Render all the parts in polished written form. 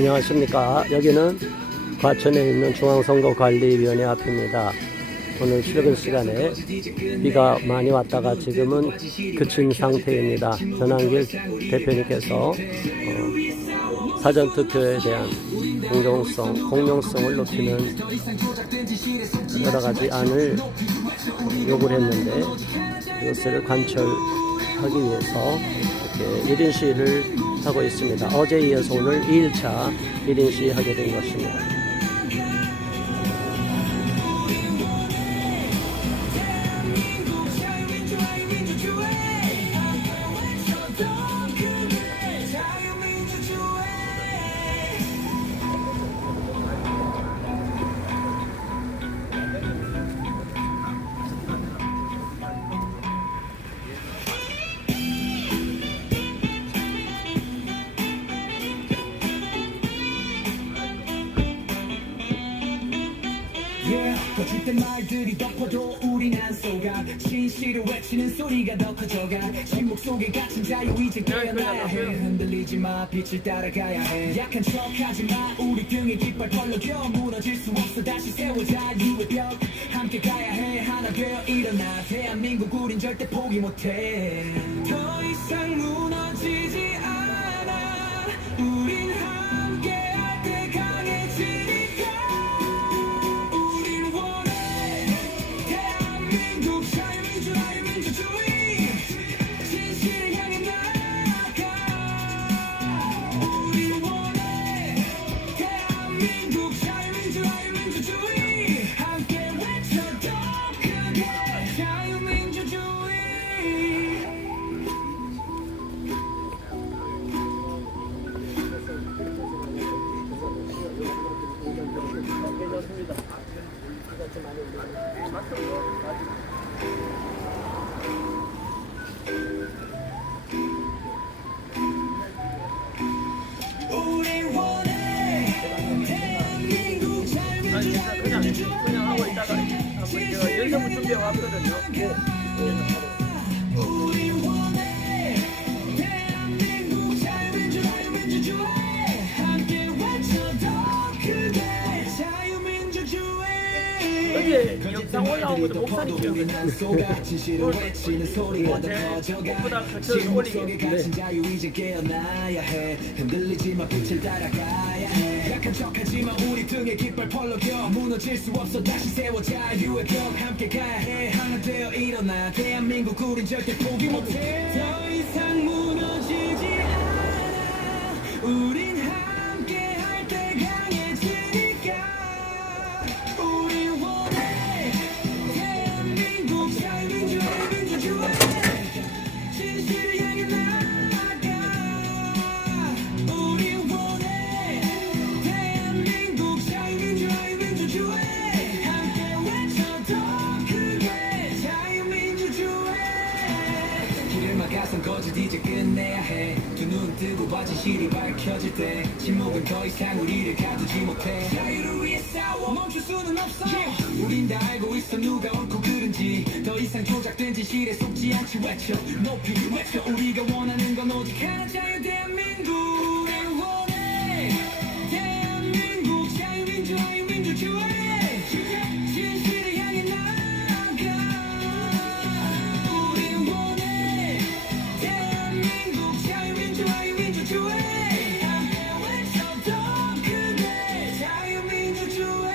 안녕하십니까. 여기는 과천에 있는 중앙선거관리위원회 앞입니다. 오늘 출근 시간에 비가 많이 왔다가 지금은 그친 상태입니다. 전한길 대표님께서 사전투표에 대한 공정성을 높이는 여러가지 안을 요구를 했는데 이것을 관철하기 위해서 이렇게 1인 시위를 하고 있습니다. 어제에 이어서 오늘 2일차 1인 시위 하게 된 것입니다. 거짓된 말들이 덮어도 우린 안 속아 진실을 외치는 소리가 더 커져가 침묵 속에 갇힌 자유 이제 깨어나야 해 흔들리지 마 빛을 따라가야 해 약한 척하지 마 우리 등에 깃발 벌려줘 무너질 수 없어 다시 세워 자유의 벽 함께 가야 해 하나 되어 일어나 대한민국 우린 절대 포기 못해 더 이상 무너지지 않아 우린 함께 할 때 강해지니까 진실을 향해 나아가 우리 원해 대한민국 자유민주주의 민주주의 함께 외쳐 더 크게 자유민주주의 우리 원해 대한민국 자유민주주의 그냥 하고 있다가 연습을 준비해 왔거든요. 우리 원해 대한민국 자유민주주의 민주주의 함께 외쳐 더 크게 자유민주주의 여기 영상 올라온 것도 목사님 기억나요? 진실을 외치는 소리가 더 커져가 침묵 속에 갇힌 자유 이제 깨어나야 해 흔들리지 마 빛을 따라가야 해 약한 척하지만 우리 등에 깃발 펄럭여 무너질 수 없어 다시 세워 자유의 벽 함께 가야 해 하나 되어 일어나 대한민국 우린 절대 포기 못해 더 이상 무너지지 않아 우린 함께 할 때 강해지니까 우리 원해 대한민국 자유민주주의 민주주의 진실을 향해 나아가 우리 원해 대한민국 자유민주주의 민주주의 함께 외쳐 더 크게 자유민주주의 길을 막아선 거짓 이제 끝내야 해 두 눈 뜨고 봐 진실이 밝혀질 때 침묵은 더 이상 우리를 가두지 못해 자유를 위해 싸워 멈출 수는 없어 우린 다 알고 있어 누가 옳고 그른지 더 이상 조작된 진실에 속지 않지 외쳐 높이 외쳐 우리가 원하는 건 오직 하나 자유 대한민국 우리 원해 대한민국 자유민주주의 민주주의 진실을 향해 나아가 우리 원해 대한민국 자유민주주의 민주주의 함께 외쳐 더 크게 자유민주주의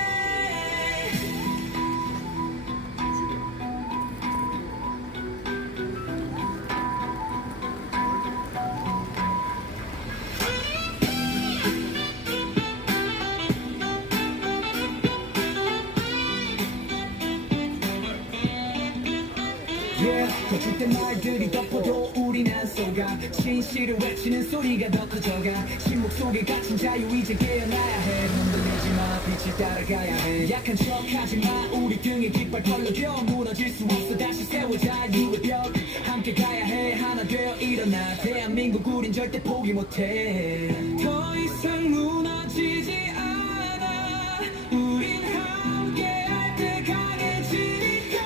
거짓된 말들이 덮어도 우린 안 속아 진실을 외치는 소리가 더 커져가 침묵 속에 갇힌 자유 이제 깨어나야 해 흔들리지 마 빛을 따라가야 해 약한 척하지 마 우리 등에 깃발 벌려줘 무너질 수 없어 다시 세워 자유의 벽 함께 가야 해 하나 되어 일어나 대한민국 우린 절대 포기 못해 더 이상 무너지지 않아 우린 함께 할 때 강해지니까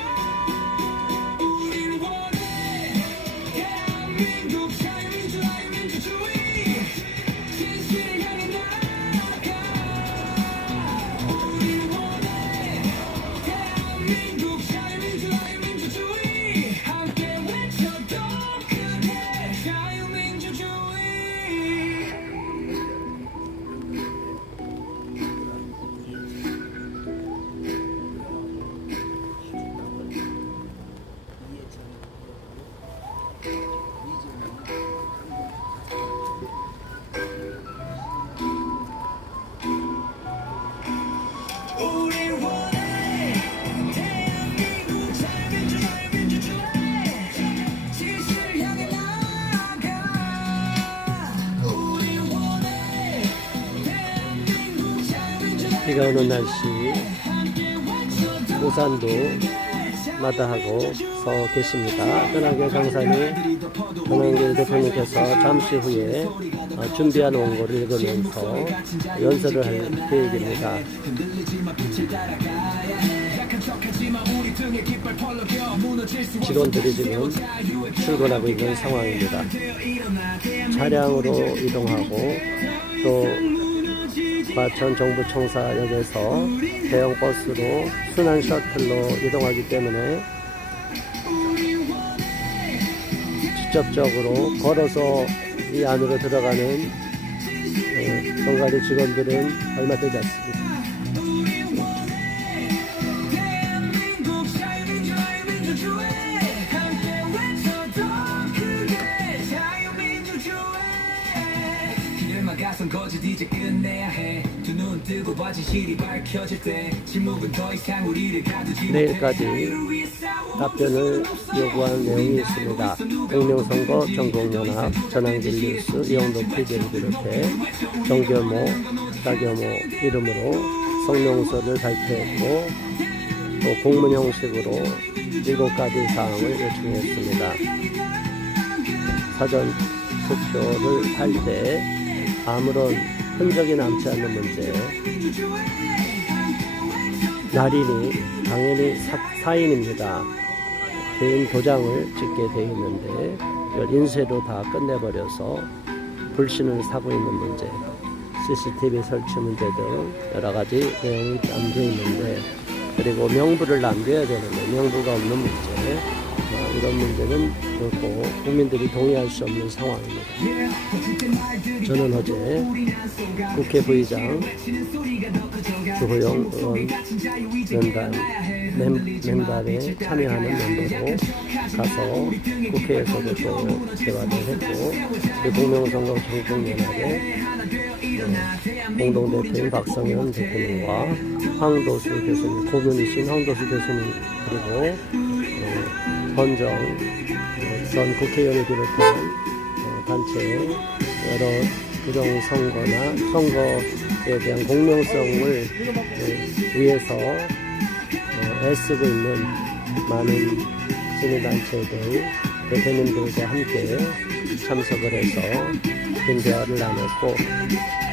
우린 원해 대한민국 자유민주주의 민주주의 진실을 향해 나아가 비가 오는 날씨 우산도 마다하고 서 계십니다. 현황길 강사님, 현황길 대표님께서 잠시 후에 준비한 원고를 읽으면서 연설을 할 계획입니다. 직원들이 지금 출근하고 있는 상황입니다. 차량으로 이동하고 또 과천 정부청사역에서 대형 버스로 순환 셔틀로 이동하기 때문에 직접적으로 걸어서 이 안으로 들어가는 정가리 직원들은 얼마 되지 않습니다. 거짓 이제 끝내야 해. 두 눈 뜨고 봐 진실이 밝혀질 때 침묵은 더 이상 우리를 가두지 내일까지 답변을 요구한 내용이 있습니다. 공명선거 전국연합 전환길 뉴스 이영도 PD를 비롯해 정규모, 다규모 이름으로 성명서를 발표했고 또 공문 형식으로 7가지 사항을 요청했습니다. 사전 투표를 할 때 아무런 흔적이 남지 않는 문제, 날인이 당연히 사인입니다. 개인 도장을 찍게 되어 있는데 이걸 인쇄로 다 끝내버려서 불신을 사고 있는 문제, CCTV 설치 문제 등 여러 가지 내용이 담겨 있는데, 그리고 명부를 남겨야 되는데 명부가 없는 문제, 이런 문제는 그렇고 국민들이 동의할 수 없는 상황입니다. 저는 어제 국회 부의장 주호영 의원 면담에 참여하는 멤버로 가서 국회에서도 또 대화를 했고, 공명선거 전국연합의 공동대표인 박성현 대표님과 황도수 교수님, 고문이신 황도수 교수님, 그리고 헌정 전 국회의원을 비롯한 단체의 여러 부정선거나 선거에 대한 공명성을 위해서 애쓰고 있는 많은 시민단체들 대표님들과 함께 참석을 해서 긴 대화를 나눴고,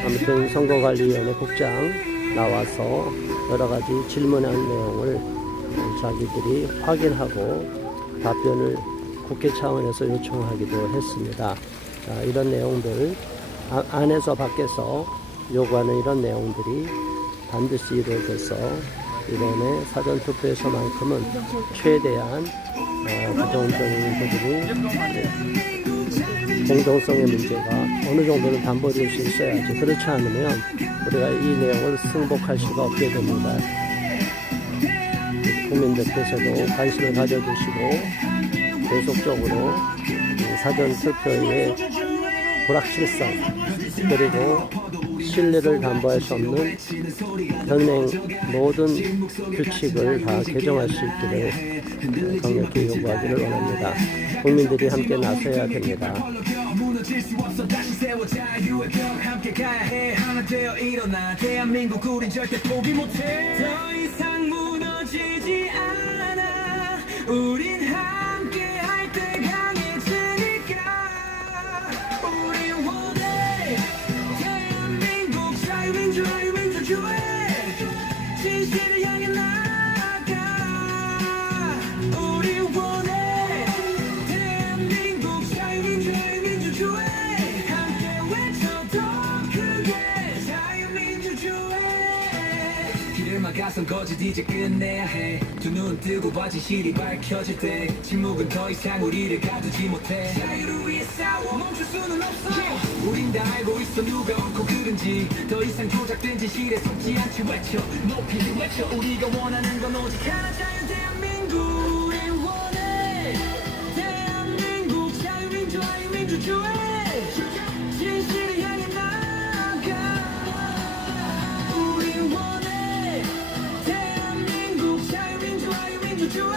아무튼 선거관리위원회 국장 나와서 여러 가지 질문한 내용을 자기들이 확인하고 답변을 국회 차원에서 요청하기도 했습니다. 자, 이런 내용들 안에서 밖에서 요구하는 이런 내용들이 반드시 이루어져서 이번에 사전투표에서만큼은 최대한 부정적인 부분이 공정성의 문제가 어느 정도는 담보될 수 있어야죠. 그렇지 않으면 우리가 이 내용을 승복할 수가 없게 됩니다. 국민들께서도 관심을 가져주시고 계속적으로 사전투표의 불확실성 그리고 신뢰를 담보할 수 없는 현행 모든 규칙을 다 개정할 수 있기를 강력히 요구하기를 원합니다. 국민들이 함께 나서야 됩니다. 무너질 수 없어 다시 세워 자유의 벽 함께 가야 해. 하나 되어 일어나 대한민국 우린 절대 포기 못해. 더 이상 무너지지 않아. 우린 함께 할 때 강해지니까. 우리 원해 대한민국 자유민주주의 민주주의 진실을 향해 나아가. 우리 원해 대한민국 자유민주주의 민주주의 함께 외쳐 더 크게 자유민주주의. 길을 막아선 거짓 이제 끝내야 해. 두 눈 뜨고 봐 진실이 밝혀질 때 침묵은 더 이상 우리를 가두지 못해. 자유를 위해 싸워 멈출 수는 없어. 우린 다 알고 있어 누가 옳고 그른지. 더 이상 조작된 진실에 속지 않지 외쳐 높이 외쳐. 우리가 원하는 건 오직 하나 자유 대한민국. 우리 원해 대한민국 자유민주주의 민주주의 진실을 향해 나아가. 우리 원해 대한민국 자유민주주의 민주주의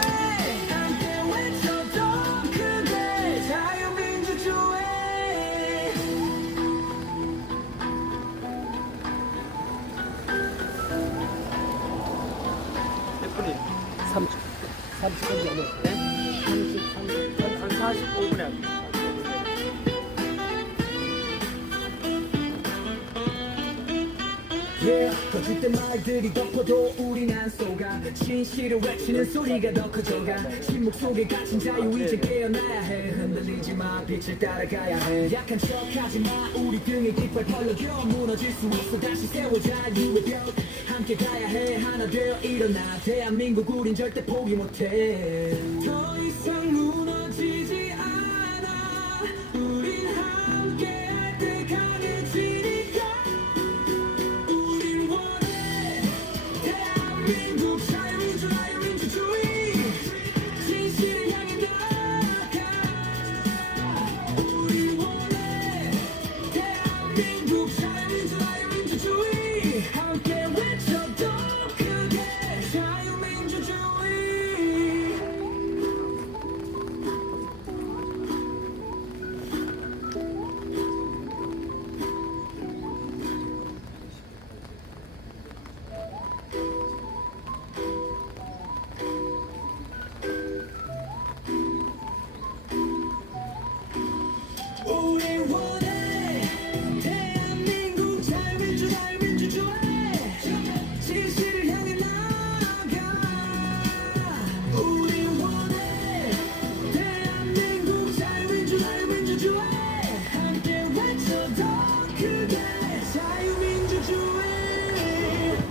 함께 외쳐 더 크게 자유민주주의. 30분 넘었어요. 네? 33분, 한 45분에 합니다. Yeah, 거짓된 말들이 덮어도 우린 안 속아 진실을 외치는 소리가 더 커져가 침묵 속에 갇힌 자유 이제 깨어나야 해 흔들리지 마 빛을 따라가야 해 약한 척하지 마 우리 등에 깃발 펄럭여 무너질 수 없어 다시 세워 자유의 벽 함께 가야 해 하나 되어 일어나 대한민국 우린 절대 포기 못해 더 이상 무너지지 않아 우린 함께 할 때 강해지니까 우린 원해 대한민국 자유민주주의 진실을 향해 나아가 우린 원해 대한민국 자유민주주의 함께 외쳐 더 크게 자유민주주의 우리 원해 대한민국 자유민주주의 진실을 향해 나아가 우리 원해 대한민국 자유민주주의 함께 외쳐 더 크게 자유민주주의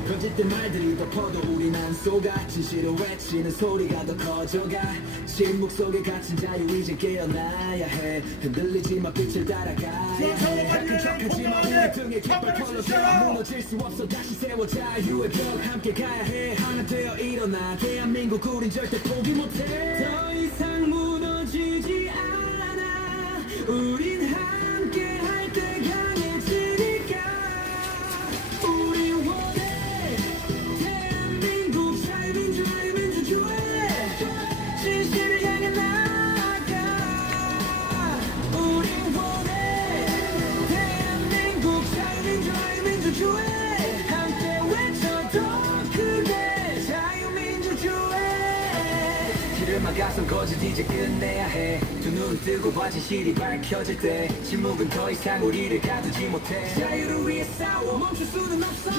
거짓된 말들이 덮어도 우린 안 속아 진실을 외치는 소리가 더 커져가 침묵 속에 갇힌 자유 이제 깨어나야 해 흔들리지 마 빛을 따라가야 해 약한 척하지 마 우리 등에 깃발 펄럭여 무너질 수 없어 다시 세워 자유의 벽 함께 가야 해 하나 되어 일어나 대한민국 우린 절대 포기 못해 더 이상 무너지지 않아 우린 함께 할 때 강해지니까 우리 원해 대한민국 자유민주주의 진실을 향해 나아가 우리 원해 대한민국 자유민주주의 함께 외쳐 더 크게 자유민주주의 길을 막아선 거짓 이제 끝내야 해 두 눈 뜨고 봐 진실이 밝혀질 때 침묵은 더 이상 우리를 가두지 못해 자유를 위해 싸워 멈출 수는 없어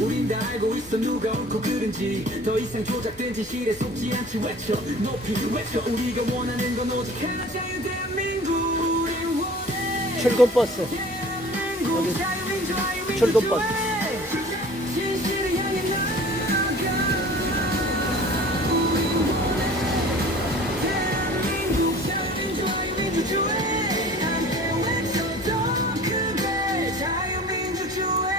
우린 다 알고 있어 누가 옳고 그른지 더 이상 조작된 진실에 속지 않지 외쳐 높이 외쳐 우리가 원하는 건 오직 하나 자유 대한민국 우리 원해 출근버스. 대한민국 자유민주주의 출근버스. 진실을 향해 나아가 대한민국 자유민주주의 함께 외쳐 더 크게 자유민주주의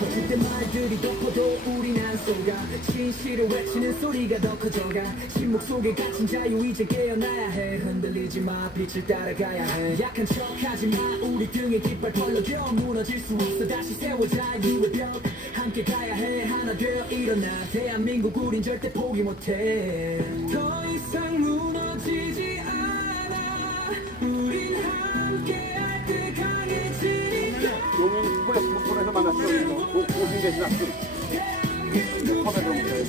거짓된 말들이 덮어도 우린 안 속아 진실을 외치는 소리가 더 커져가 침묵 속에 갇힌 자유 이제 깨어나야 해 흔들리지 마 빛을 따라가야 해 약한 척하지 마 우리 등에 깃발 펄럭여 무너질 수 없어 다시 세워 자유의 벽 함께 가야 해 하나 되어 일어나 대한민국 우린 절대 포기 못해 더 이상 무너지지 않아 우린 함께 할 때 강해지니까 용인 콜렉션에서 만났어요. 오신계신 학교. 컵에 들어오세요.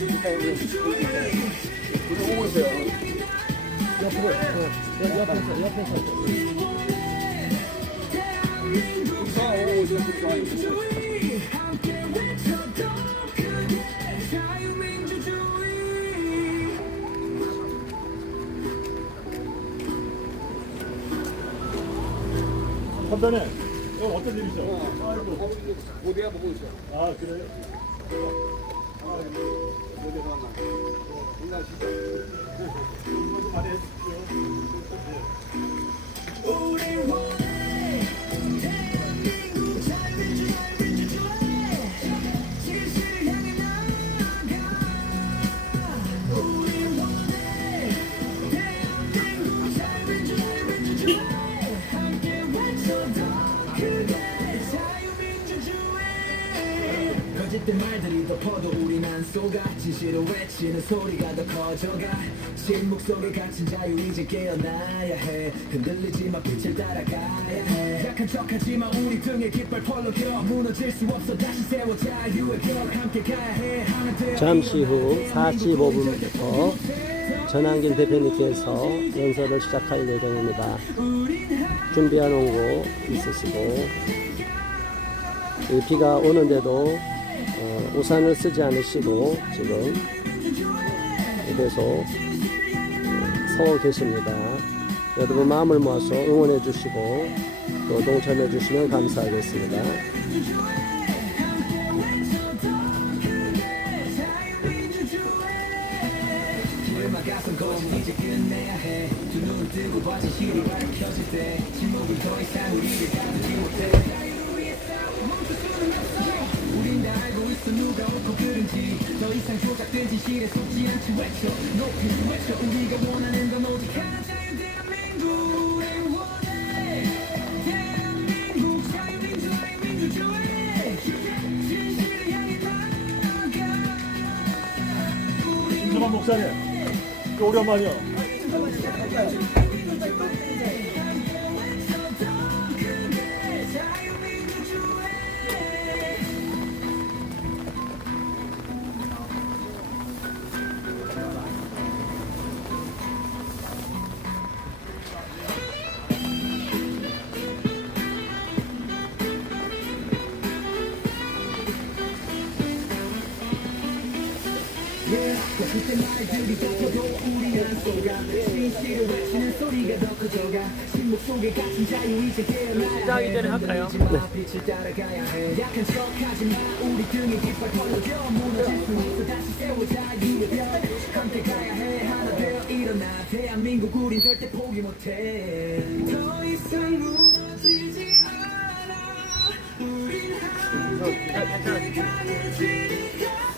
오늘 오고 있어요. 옆으로. 옆에서. 함께 외쳐 더 크게 자유민주주의 선배님, 오늘 어떤 일이죠? 아이고. 어디야 보고 있어. 아, 그래요? 어디가 왔나? 인간 시대. 많이 해주십시오. 우리 원해 대한민국 자유민주주의 진실을 향해 나아가 우리 원해 대한민국 자유민주주의 함께 외쳐 더 크게 자유민주주의 그때 말들이 덮어도 우린 안 속아 진실을 외치는 소리가 더 커져가 침묵 속에 갇힌 자유 이제 깨어나야 해 흔들리지마 빛을 따라가야 해 약한 척하지마 우리 등에 깃발 펄럭여 무너질 수 없어 다시 세워 자유의 벽 함께 가야 해 하나 되어 잠시 후 45분부터 전한길 대표님께서 연설을 시작할 예정입니다. 준비해 놓은 거 있으시고 이 비가 오는데도 우산을 쓰지 않으시고 지금 계속 서 계십니다. 여러분 마음을 모아서 응원해 주시고 또 동참해 주시면 감사하겠습니다. 가슴 고민 이제 끝내야 해 두 눈을 뜨고 봐 진실이 밝혀질 때 침묵은 더 이상 우리를 가두지 못해 자유를 위해 싸워 멈출 수는 없어 우린 다 알고 있어 누가 옳고 그른지 더 이상 조작된 진실에 속지 않지 외쳐 높이 외쳐 우리가 원하는 건 오직 하나 자유 대한민국을 원해 대한민국 자유민주주의 민주주의 진실을 향해 나아가 김정환 목사님, 오랜만이요. 그때 말들이 덮어도 우리 안 속아 진실을 외치는 소리가 더 커져가 침묵 속에 갇힌 자유 이제 깨어나야 시작하기 전에 할까요? 빛을 따라가야 해 약한 척하지마 우리 등에 깃발 펄럭여 무너질 수 없어 다시 세워 자유의 벽 함께 가야 해 하나 되어 일어나 대한민국 우린 절대 포기 못해 더 이상 무너지지 않아 우린 함께 강해지니까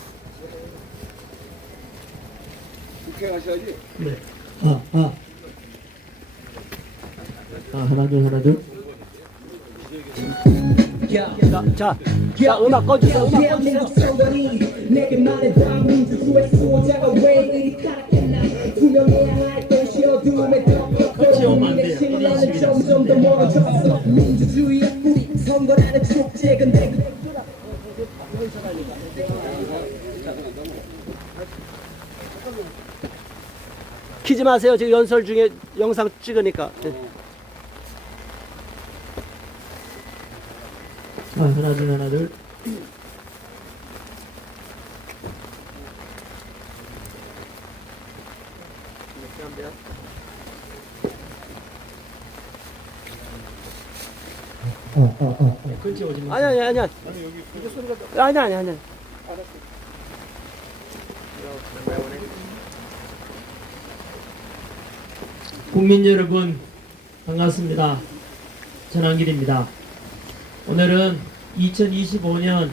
국회 가셔야지. 하나 둘. 자, 음악 꺼주세요. 대한민국 선거니 내게 말해봐 민주주의 수호자가 왜 이리 타락했나 투명해야 할 것이 어둠에 덮어버린 신라는 점점 더 멀어졌어 민주주의야 우리 선거라는 축제 근데 키지 마세요. 지금 연설 중에 영상 찍으니까. 네. 하나 둘. 아니야. 아니야. 국민 여러분 반갑습니다. 전한길입니다. 오늘은 2025년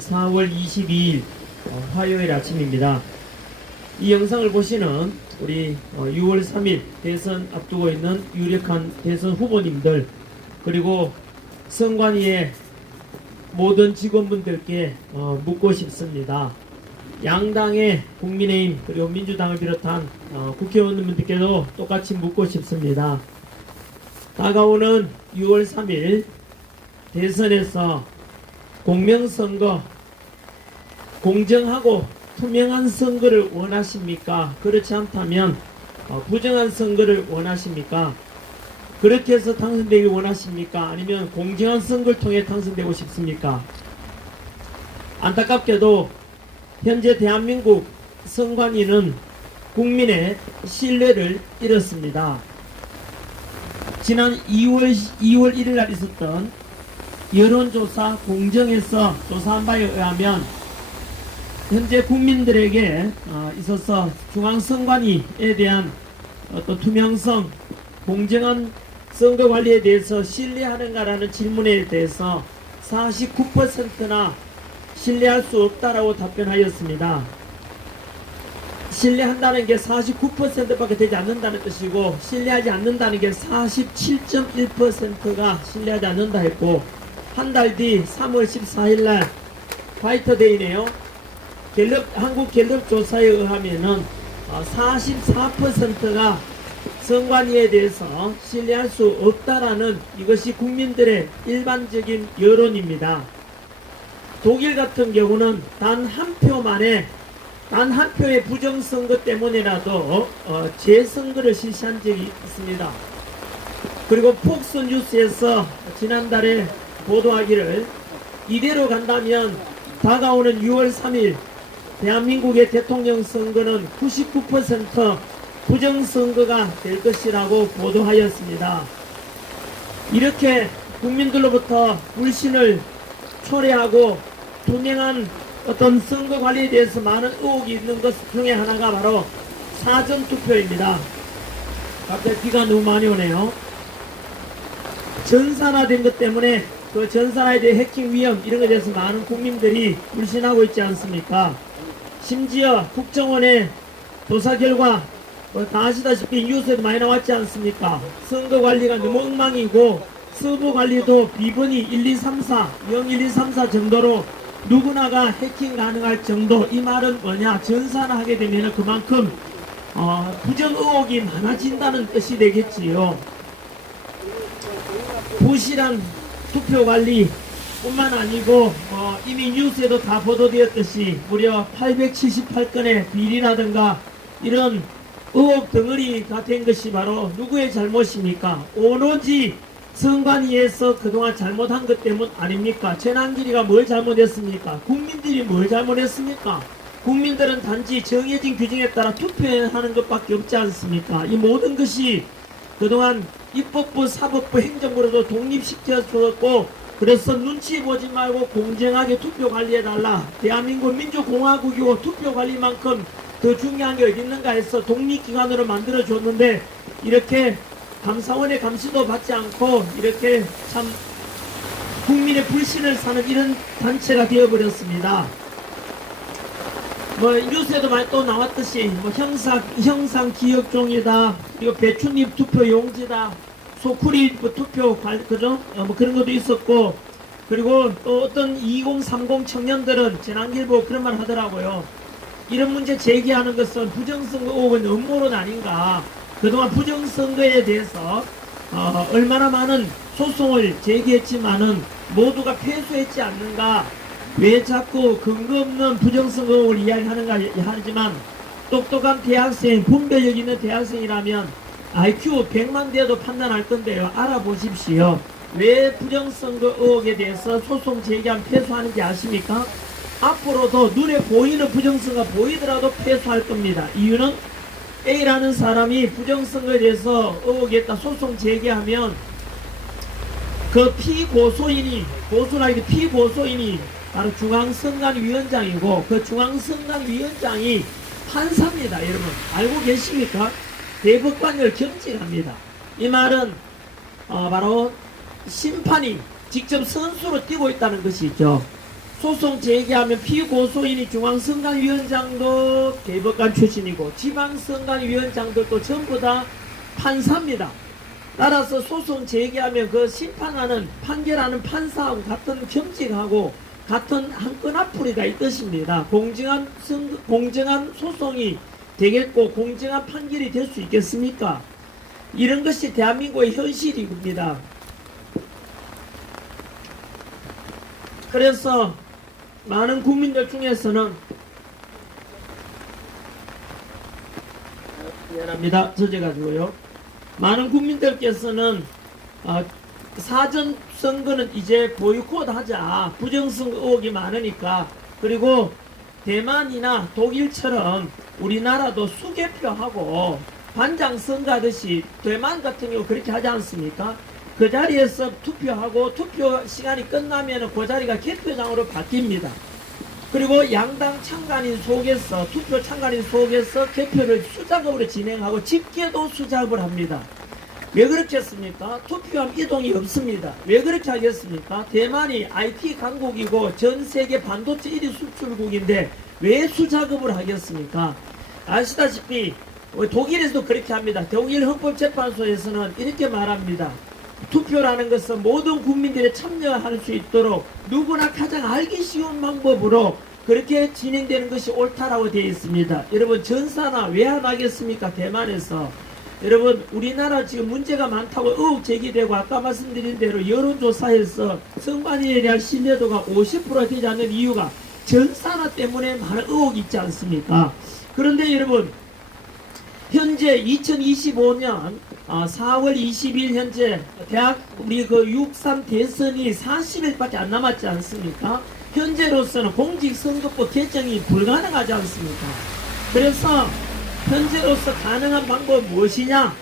4월 22일 화요일 아침입니다. 이 영상을 보시는 우리 6월 3일 대선 앞두고 있는 유력한 대선 후보님들 그리고 선관위의 모든 직원분들께 묻고 싶습니다. 양당의 국민의힘 그리고 민주당을 비롯한 국회의원님들께도 똑같이 묻고 싶습니다. 다가오는 6월 3일 대선에서 공명선거, 공정하고 투명한 선거를 원하십니까? 그렇지 않다면 부정한 선거를 원하십니까? 그렇게 해서 당선되기 원하십니까? 아니면 공정한 선거를 통해 당선되고 싶습니까? 안타깝게도 현재 대한민국 선관위는 국민의 신뢰를 잃었습니다. 지난 2월 1일 날 있었던 여론조사 공정에서 조사한 바에 의하면 현재 국민들에게 있어서 중앙선관위에 대한 어떤 투명성, 공정한 선거 관리에 대해서 신뢰하는가라는 질문에 대해서 49%나 신뢰할 수 없다라고 답변하였습니다. 신뢰한다는 게 49%밖에 되지 않는다는 뜻이고 신뢰하지 않는다는 게 47.1%가 신뢰하지 않는다 했고 한 달 뒤 3월 14일 날 화이트데이네요. 한국 갤럽 조사에 의하면은 44%가 선관위에 대해서 신뢰할 수 없다라는 이것이 국민들의 일반적인 여론입니다. 독일 같은 경우는 단 한 표의 부정선거 때문이라도 재선거를 실시한 적이 있습니다. 그리고 폭스뉴스에서 지난달에 보도하기를 이대로 간다면 다가오는 6월 3일 대한민국의 대통령 선거는 99% 부정선거가 될 것이라고 보도하였습니다. 이렇게 국민들로부터 불신을 초래하고 투명한 어떤 선거 관리에 대해서 많은 의혹이 있는 것 중에 하나가 바로 사전투표입니다. 갑자기 비가 너무 많이 오네요. 전산화된 것 때문에 그 전산화에 대해 해킹 위험 이런 것에 대해서 많은 국민들이 불신하고 있지 않습니까? 심지어 국정원의 조사 결과 다 아시다시피 뉴스에도 많이 나왔지 않습니까? 선거 관리가 너무 엉망이고 서버 관리도 비번이 1234, 01234 정도로 누구나가 해킹 가능할 정도. 이 말은 뭐냐? 전산화하게 되면 그만큼 부정 의혹이 많아진다는 뜻이 되겠지요. 부실한 투표 관리 뿐만 아니고 이미 뉴스에도 다 보도되었듯이 무려 878건의 비리라든가 이런 의혹 덩어리가 된 것이 바로 누구의 잘못입니까? 오로지 선관위에서 그동안 잘못한 것 때문 아닙니까? 최남길이가 뭘 잘못했습니까? 국민들이 뭘 잘못했습니까? 국민들은 단지 정해진 규정에 따라 투표하는 것밖에 없지 않습니까? 이 모든 것이 그동안 입법부, 사법부, 행정부로도 독립시켜줬고 그래서 눈치 보지 말고 공정하게 투표 관리해달라. 대한민국 민주공화국이고 투표 관리만큼 더 중요한 게 어디 있는가 해서 독립기관으로 만들어줬는데 이렇게 감사원의 감시도 받지 않고 이렇게 참 국민의 불신을 사는 이런 단체가 되어버렸습니다. 뉴스에도 많이 또 나왔듯이 형상 기억종이다, 그리고 배추잎 투표 용지다, 소쿠리 투표 그죠? 그런 것도 있었고, 그리고 또 어떤 2030 청년들은 재난길보 그런 말 하더라고요. 이런 문제 제기하는 것은 부정선거 의혹은 음모론 아닌가. 그동안 부정선거에 대해서 얼마나 많은 소송을 제기했지만은 모두가 패소했지 않는가. 왜 자꾸 근거 없는 부정선거 의혹을 이야기하는가 하지만 똑똑한 대학생, 분별력 있는 대학생이라면 IQ 100만 대도 판단할 건데요. 알아보십시오. 왜 부정선거 의혹에 대해서 소송 제기하면 패소하는지 아십니까? 앞으로도 눈에 보이는 부정선거가 보이더라도 패소할 겁니다. 이유는 A라는 사람이 부정선거에 대해서 의혹이 있다 소송 제기하면 그 피고소인이, 고소라기도 피고소인이 바로 중앙선관위원장이고 그 중앙선관위원장이 판사입니다. 여러분 알고 계십니까? 대법관을 겸직합니다. 이 말은 바로 심판이 직접 선수로 뛰고 있다는 것이죠. 소송 제기하면 피고소인이 중앙선관위원장도 대법관 출신이고 지방선관위원장들도 전부 다 판사입니다. 따라서 소송 제기하면 그 심판하는 판결하는 판사하고 같은 겸직하고 같은 한 끈 앞풀이다 이 뜻입니다. 공정한 소송이 되겠고 공정한 판결이 될 수 있겠습니까? 이런 것이 대한민국의 현실입니다. 그래서 많은 국민들 중에서는 미안합니다. 젖어가지고요. 많은 국민들께서는 사전 선거는 이제 보이콧하자. 부정선거 의혹이 많으니까. 그리고 대만이나 독일처럼 우리나라도 수개표하고 반장 선거하듯이 대만 같은 경우 그렇게 하지 않습니까? 그 자리에서 투표하고 투표 시간이 끝나면 그 자리가 개표장으로 바뀝니다. 그리고 양당 참관인 속에서 투표 참관인 속에서 개표를 수작업으로 진행하고 집계도 수작업을 합니다. 왜 그렇게 했습니까? 투표함 이동이 없습니다. 왜 그렇게 하겠습니까? 대만이 IT 강국이고 전 세계 반도체 1위 수출국인데 왜 수작업을 하겠습니까? 아시다시피 독일에서도 그렇게 합니다. 독일 헌법재판소에서는 이렇게 말합니다. 투표라는 것은 모든 국민들이 참여할 수 있도록 누구나 가장 알기 쉬운 방법으로 그렇게 진행되는 것이 옳다라고 되어 있습니다. 여러분 전사나 왜 안 하겠습니까? 대만에서 여러분 우리나라 지금 문제가 많다고 의혹 제기되고 아까 말씀드린 대로 여론조사에서 선관위에 대한 신뢰도가 50% 되지 않는 이유가 전산화 때문에 많은 의혹이 있지 않습니까? 그런데 여러분 현재 2025년 4월 20일 현재 대학 우리 그 6.3 대선이 40일밖에 안 남았지 않습니까? 현재로서는 공직선거법 개정이 불가능하지 않습니까? 그래서 현재로서 가능한 방법은 무엇이냐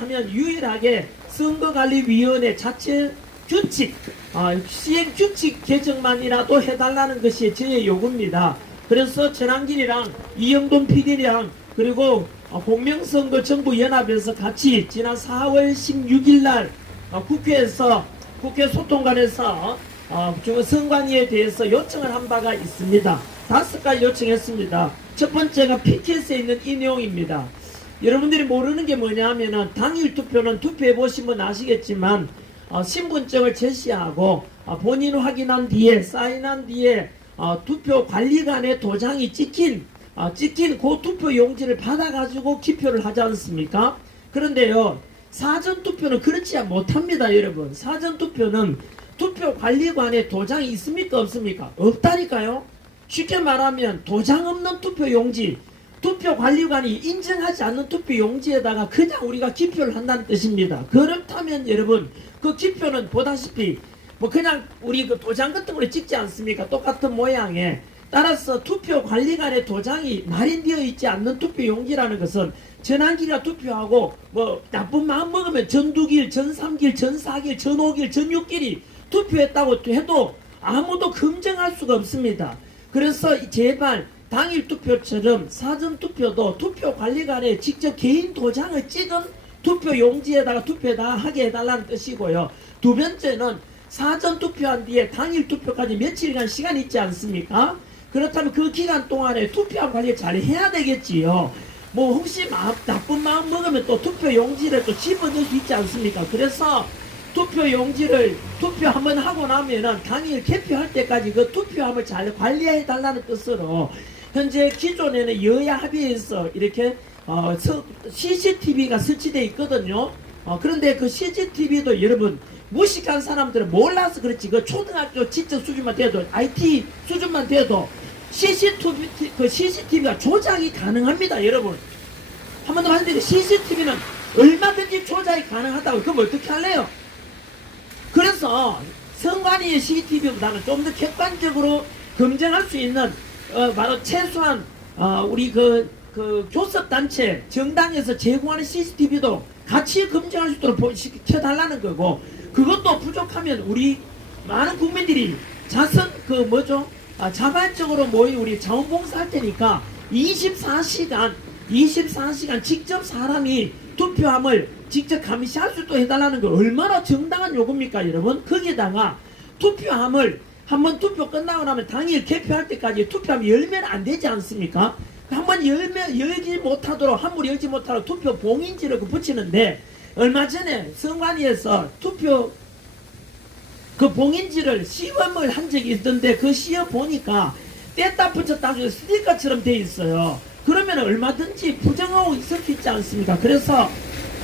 하면 유일하게 선거관리위원회 자체 규칙 시행 규칙 개정만이라도 해달라는 것이 저의 요구입니다. 그래서 전한길이랑 이영돈 PD랑 그리고 공명선거 정부연합에서 같이 지난 4월 16일 날 국회에서 국회 소통관에서 선관위에 대해서 요청을 한 바가 있습니다. 5가지 요청했습니다. 첫 번째가 PTS에 있는 이 내용입니다. 여러분들이 모르는 게 뭐냐 하면은 당일 투표는 투표해 보시면 아시겠지만 신분증을 제시하고 본인 확인한 뒤에 사인한 뒤에 투표 관리관의 도장이 찍힌 그 투표 용지를 받아가지고 기표를 하지 않습니까? 그런데요 사전투표는 그렇지 못합니다. 여러분 사전투표는 투표 관리관의 도장이 있습니까 없습니까? 없다니까요. 쉽게 말하면 도장 없는 투표 용지 투표 관리관이 인정하지 않는 투표 용지에다가 그냥 우리가 기표를 한다는 뜻입니다. 그렇다면 여러분 그 기표는 보다시피 뭐 그냥 우리 그 도장 같은 걸 찍지 않습니까? 똑같은 모양에 따라서 투표 관리관의 도장이 날인되어 있지 않는 투표 용지라는 것은 전한길이라 투표하고 뭐 나쁜 마음 먹으면 전두길, 전삼길, 전사길, 전오길, 전육길이 투표했다고 해도 아무도 검증할 수가 없습니다. 그래서 제발 당일 투표처럼 사전 투표도 투표 관리관에 직접 개인 도장을 찍은 투표 용지에다가 투표에다 하게 해달라는 뜻이고요. 두 번째는 사전 투표한 뒤에 당일 투표까지 며칠간 시간이 있지 않습니까? 그렇다면 그 기간 동안에 투표한 관리 잘 해야 되겠지요. 뭐 혹시 나쁜 마음 먹으면 또 투표 용지를 또 집어넣을 수 있지 않습니까? 그래서 투표 용지를 투표 한번 하고 나면은 당일 개표할 때까지 그 투표함을 잘 관리해 달라는 뜻으로 현재 기존에는 여야 합의해서 이렇게 CCTV가 설치되어 있거든요. 그런데 그 CCTV도 여러분 무식한 사람들은 몰라서 그렇지 그 초등학교 지적 수준만 돼도 IT 수준만 돼도 CCTV가 조작이 가능합니다. 여러분 한 번 더 말씀드리면 CCTV는 얼마든지 조작이 가능하다고. 그럼 어떻게 할래요? 그래서 선관위의 CCTV보다는 좀 더 객관적으로 검증할 수 있는 바로 최소한 우리 그 교섭단체 정당에서 제공하는 CCTV도 같이 검증할 수 있도록 시켜달라는 거고, 그것도 부족하면 우리 많은 국민들이 자발적으로 모인 우리 자원봉사 할 테니까 24시간 직접 사람이 투표함을 직접 감시할 수 있도록 해달라는 거 얼마나 정당한 요구입니까 여러분? 거기에다가 투표함을 한번 투표 끝나고 나면 당일 개표할 때까지 투표함이 열면 안 되지 않습니까? 한번 열지 못하도록 함부로 열지 못하도록 투표 봉인지를 붙이는데, 얼마 전에 선관위에서 투표 그 봉인지를 시험을 한 적이 있던데 그 시험 보니까 뗐다 붙였다 하고 스티커처럼 돼 있어요. 그러면 얼마든지 부정하고 있을 수 있지 않습니까? 그래서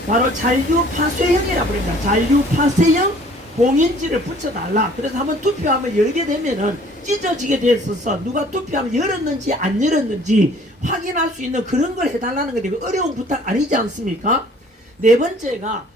바로 잔류파쇄형이라고 그럽니다. 잔류파쇄형 봉인지를 붙여달라. 그래서 한번 투표함을 열게 되면은 찢어지게 돼 있어서 누가 투표함을 열었는지 안 열었는지 확인할 수 있는 그런 걸 해달라는 건데 어려운 부탁 아니지 않습니까? 네 번째가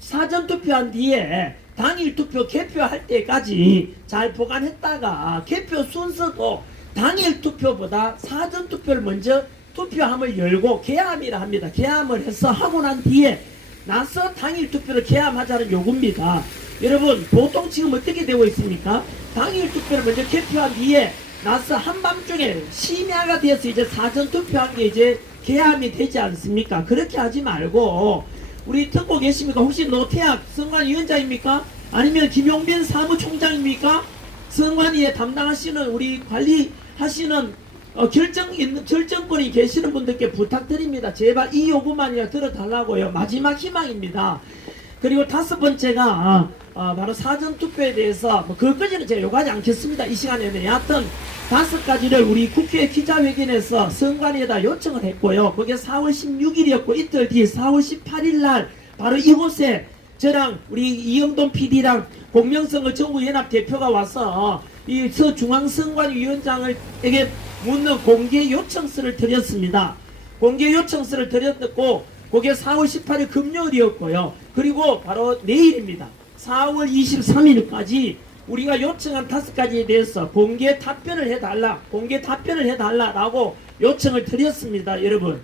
사전 투표한 뒤에 당일 투표 개표할 때까지 잘 보관했다가 개표 순서도 당일 투표보다 사전 투표를 먼저 투표함을 열고 개함이라 합니다. 개함을 해서 하고 난 뒤에 나서 당일 투표를 개함하자는 요구입니다. 여러분 보통 지금 어떻게 되고 있습니까? 당일 투표를 먼저 개표한 뒤에 나서 한밤중에 심야가 되어서 이제 사전 투표한 게 이제 개함이 되지 않습니까? 그렇게 하지 말고, 우리 듣고 계십니까? 혹시 노태학 선관위원장입니까? 아니면 김용빈 사무총장입니까? 선관위에 담당하시는 우리 관리하시는 결정권이 계시는 분들께 부탁드립니다. 제발 이 요구만이라 들어달라고요. 마지막 희망입니다. 그리고 다섯 번째가 바로 사전투표에 대해서 뭐 그것까지는 제가 요구하지 않겠습니다. 이 시간에는. 여하튼 다섯 가지를 우리 국회 기자회견에서 선관위에다 요청을 했고요. 그게 4월 16일이었고 이틀 뒤 4월 18일 날 바로 이곳에 저랑 우리 이영돈 PD랑 공명선거 전국연합 대표가 와서 이 서중앙선관위원장에게 묻는 공개 요청서를 드렸습니다. 공개 요청서를 드렸고 그게 4월 18일 금요일이었고요. 그리고 바로 내일입니다. 4월 23일까지 우리가 요청한 다섯 가지에 대해서 공개 답변을 해달라라고 요청을 드렸습니다. 여러분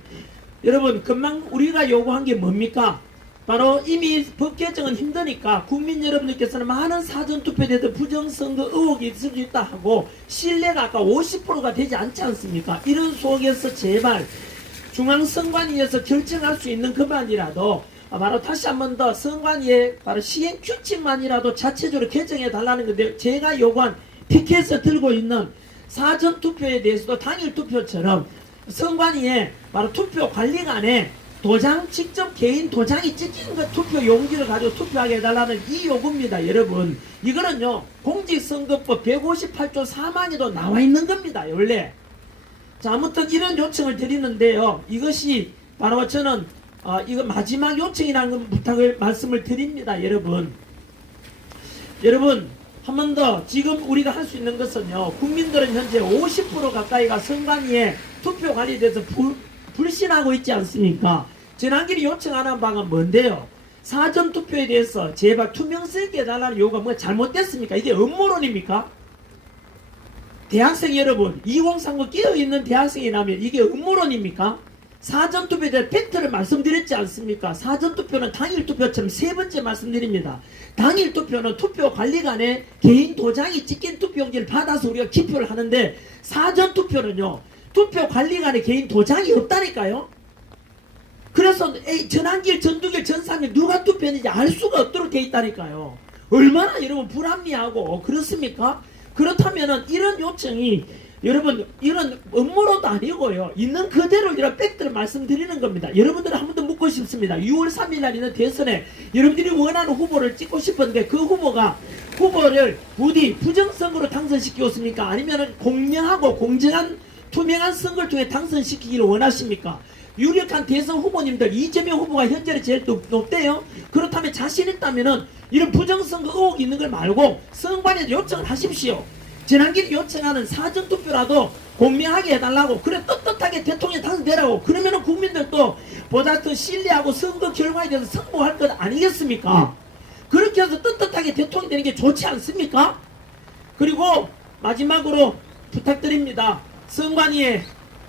금방 우리가 요구한 게 뭡니까? 바로 이미 법 개정은 힘드니까 국민 여러분들께서는 많은 사전투표에 대해서 부정선거 의혹이 있을 수 있다 하고 신뢰가 아까 50%가 되지 않지 않습니까? 이런 속에서 제발 중앙선관위에서 결정할 수 있는 것만이라도 바로 다시 한 번 더 선관위의 바로 시행 규칙만이라도 자체적으로 개정해 달라는 건데, 제가 요구한 피켓에서 들고 있는 사전투표에 대해서도 당일투표처럼 선관위에 바로 투표관리관에 도장, 직접 개인 도장이 찍힌 그 투표 용지를 가지고 투표하게 해달라는 이 요구입니다. 여러분, 이거는요 공직선거법 158조 4만에도 나와 있는 겁니다. 원래. 자, 아무튼 이런 요청을 드리는데요, 이것이 바로 저는 이거 마지막 요청이라는 부탁을 말씀을 드립니다. 여러분 한 번 더 지금 우리가 할 수 있는 것은요, 국민들은 현재 50% 가까이가 선관위에 투표 관리에 대해서 불신하고 있지 않습니까? 전환길이 요청하는 바가 뭔데요? 사전투표에 대해서 제발 투명성 있게 해달라는 요구가 뭐 잘못됐습니까? 이게 음모론입니까? 대학생 여러분, 2030 끼어있는 대학생이라면 이게 음모론입니까? 사전투표에 대한 팩트를 말씀드렸지 않습니까? 사전투표는 당일투표처럼 세 번째 말씀드립니다. 당일투표는 투표관리관에 개인 도장이 찍힌 투표용지를 받아서 우리가 기표를 하는데, 사전투표는요 투표관리관에 개인 도장이 없다니까요. 그래서 전환길, 전두길, 전산길 누가 투표했는지 알 수가 없도록 돼 있다니까요. 얼마나 여러분 불합리하고 그렇습니까? 그렇다면은 이런 요청이 여러분 이런 음모론도 아니고요, 있는 그대로 이런 팩트를 말씀드리는 겁니다. 여러분들은 한 번 더 묻고 싶습니다. 6월 3일 날 있는 대선에 여러분들이 원하는 후보를 찍고 싶었는데 그 후보를 부디 부정선거로 당선시키었습니까? 아니면 공명하고 공정한 투명한 선거를 통해 당선시키기를 원하십니까? 유력한 대선 후보님들 이재명 후보가 현재는 제일 높대요. 그렇다면 자신 있다면은 이런 부정선거 의혹이 있는 걸 말고 선관위에 요청을 하십시오. 지난길 요청하는 사전투표라도 공명하게 해달라고, 그래 떳떳하게 대통령 당선되라고, 그러면은 국민들도 보다 더 신뢰하고 선거 결과에 대해서 승부할 것 아니겠습니까? 그렇게 해서 떳떳하게 대통령이 되는 게 좋지 않습니까? 그리고 마지막으로 부탁드립니다. 선관위에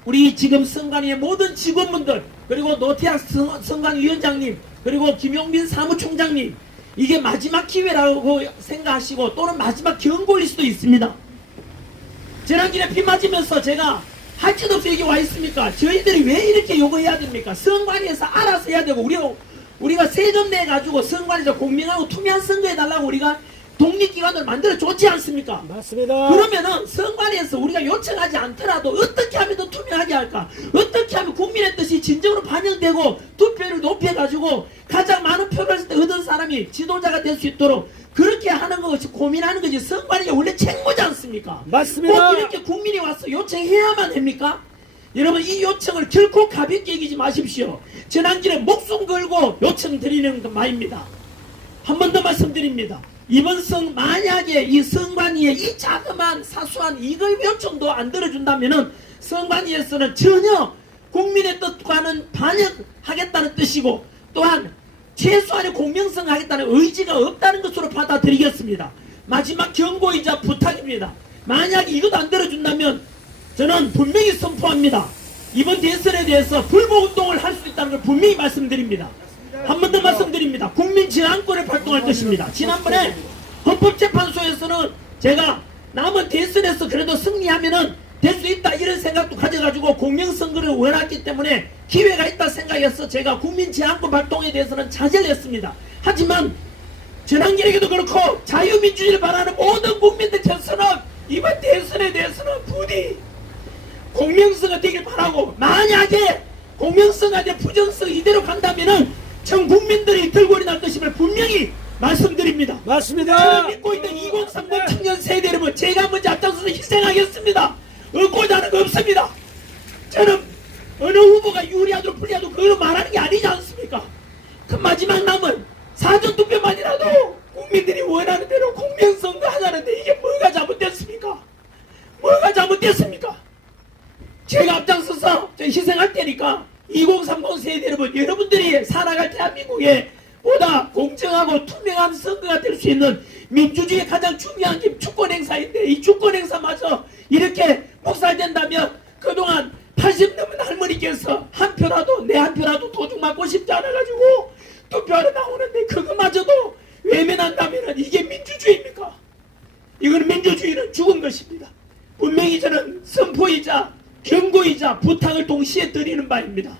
우리 지금 선관위의 모든 직원분들, 그리고 노태학 선관위원장님, 그리고 김용민 사무총장님, 이게 마지막 기회라고 생각하시고 또는 마지막 경고일 수도 있습니다. 지난길에 피 맞으면서 제가 할 짓 없이 여기 와 있습니까? 저희들이 왜 이렇게 요구해야 됩니까? 선관위에서 알아서 해야 되고, 우리가 세금 내가지고 선관위에서 공명하고 투명한 선거해달라고 우리가 독립기관을 만들어 줬지 않습니까? 맞습니다. 그러면은 선관위에서 우리가 요청하지 않더라도 어떻게 하면 더 투명하게 할까? 어떻게 하면 국민의 뜻이 진정으로 반영되고 투표율을 높여가지고 가장 많은 표를 얻은 사람이 지도자가 될 수 있도록 그렇게 하는 것이 고민하는 것이 선관위가 원래 책무지 않습니까? 맞습니다. 꼭 이렇게 국민이 와서 요청해야만 됩니까? 여러분, 이 요청을 결코 가볍게 여기지 마십시오. 지난길에 목숨 걸고 요청드리는 말입니다. 한 번 더 말씀드립니다. 이번 만약에 이 선관위에 이 자그마한 사소한 이걸 요청도 안 들어준다면은 선관위에서는 전혀 국민의 뜻과는 반역하겠다는 뜻이고, 또한 최소한의 공명성 하겠다는 의지가 없다는 것으로 받아들이겠습니다. 마지막 경고이자 부탁입니다. 만약 이것도 안 들어준다면 저는 분명히 선포합니다. 이번 대선에 대해서 불복운동을 할 수 있다는 걸 분명히 말씀드립니다. 한 번 더 말씀드립니다. 국민 제한권을 발동할 것입니다. 지난번에 헌법재판소에서는 제가 남은 대선에서 그래도 승리하면은 될 수 있다 이런 생각도 가져가지고 공명선거를 원했기 때문에 기회가 있다 생각해서 제가 국민 제한권 발동에 대해서는 자제를 했습니다. 하지만 전환길에게도 그렇고 자유민주주의를 바라는 모든 국민들께서는 이번 대선에 대해서는 부디 공명성이 되길 바라고, 만약에 공명성과 부정성 이대로 간다면은 전 국민들이 들고 일어날 것임을 분명히 말씀드립니다. 저는 맞습니다. 믿고 있는 2030 청년 세대 여러분, 제가 먼저 앞장서서 희생하겠습니다. 얻고자 하는 거 없습니다. 저는 어느 후보가 유리하도록 불리하도록 그걸 말하는 게 아니지 않습니까? 그 마지막 남은 사전투표만이라도 국민들이 원하는 대로 공명선거 하자는데 이게 뭐가 잘못됐습니까? 뭐가 잘못됐습니까? 제가 앞장서서 희생할 테니까 2030 세대 여러분, 여러분들이 살아갈 대한민국에 보다 공정하고 투명한 선거가 될 수 있는 민주주의의 가장 중요한 게 주권 행사인데, 이 주권 행사마저 이렇게 묵살된다면 그동안 80 넘은 할머니께서 한 표라도, 내 한 표라도 도둑 맞고 싶지 않아가지고 투표하러 나오는데 그거마저도 외면한다면 이게 민주주의입니까? 이건 민주주의는 죽은 것입니다. 분명히 저는 선포이자 경고이자 부탁을 동시에 드리는 바입니다.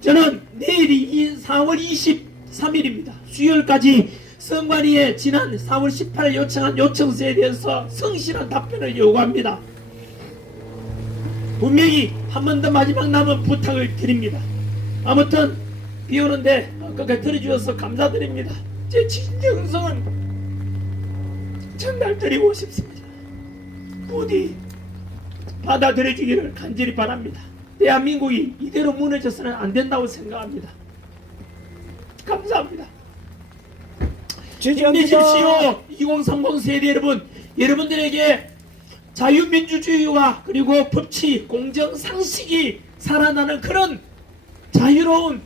저는 내일이 4월 23일입니다. 수요일까지 선관위에 지난 4월 18일 요청한 요청서에 대해서 성실한 답변을 요구합니다. 분명히 한 번 더 마지막 남은 부탁을 드립니다. 아무튼 비 오는데 끝까지 들어주셔서 감사드립니다. 제 진정성은 전달드리고 싶습니다. 부디 받아들여주기를 간절히 바랍니다. 대한민국이 이대로 무너져서는 안 된다고 생각합니다. 감사합니다. 힘내십시오. 2030 세대 여러분, 여러분들에게 자유민주주의와 그리고 법치, 공정, 상식이 살아나는 그런 자유로운,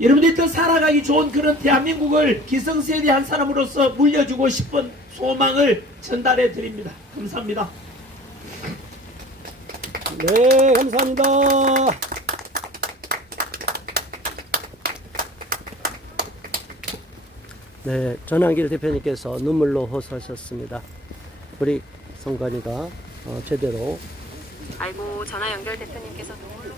여러분들이 더 살아가기 좋은 그런 대한민국을 기성세대 한 사람으로서 물려주고 싶은 소망을 전달해 드립니다. 감사합니다. 네, 감사합니다. 네, 전한길 대표님께서 눈물로 호소하셨습니다. 우리 성관이가 제대로 아이고, 전화 연결 대표님께서 눈물로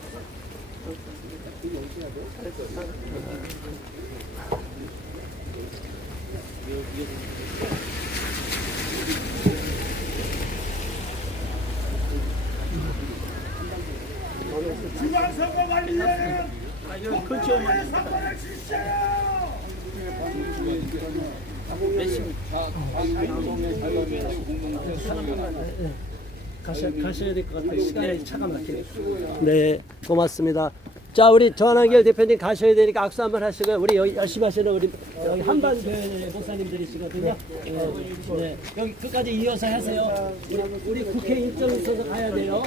중앙선거관리위원회는 국민의 사건을 지시해요. 가셔야 될 것 같아요. 시간이 차가 막히네. 네, 고맙습니다. 자, 우리 전한길 대표님 가셔야 되니까 악수 한번 하시고요. 우리 여기 열심히 하시는 우리 여기 한반교회 목사님들이시거든요. 네, 여기 끝까지 이어서 하세요. 우리 국회 일정 있어서 가야 돼요.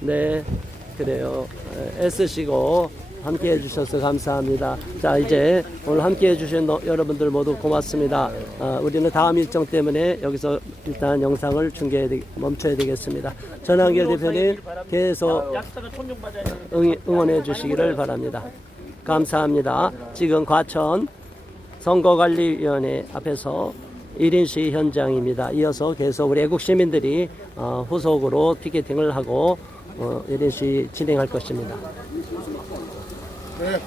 네, 그래요. 애쓰시고 함께 해주셔서 감사합니다. 자, 이제 오늘 함께 해주신 여러분들 모두 고맙습니다. 우리는 다음 일정 때문에 여기서 일단 영상을 멈춰야 되겠습니다. 전한길 대표님 계속 응원해 주시기를 바랍니다. 감사합니다. 지금 과천 선거관리위원회 앞에서 1인 시위 현장입니다. 이어서 계속 우리 애국 시민들이 후속으로 피켓팅을 하고 1인 시위 진행할 것입니다. 네.